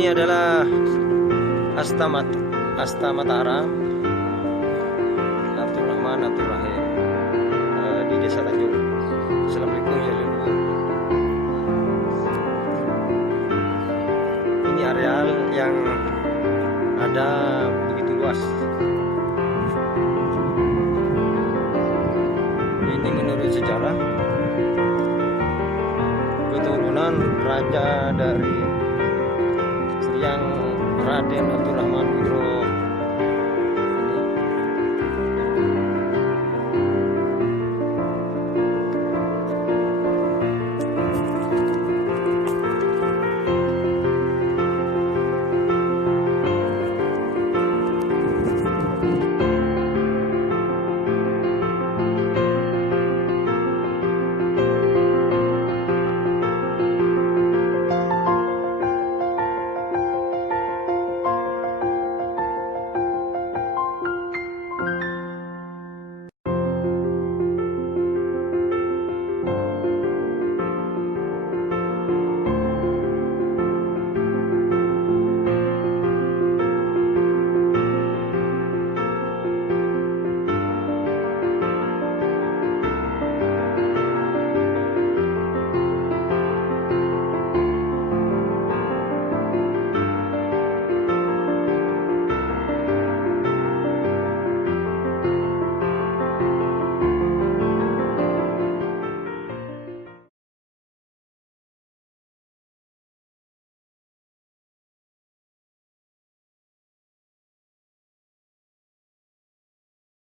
Ini adalah Asta Mataram Abdurrahman Abdurrahim di Desa Tanjung. Assalamualaikum ya leluhur. Ini areal yang ada begitu luas. Ini menurut sejarah keturunan raja dari Sriang Raden Abdurrahman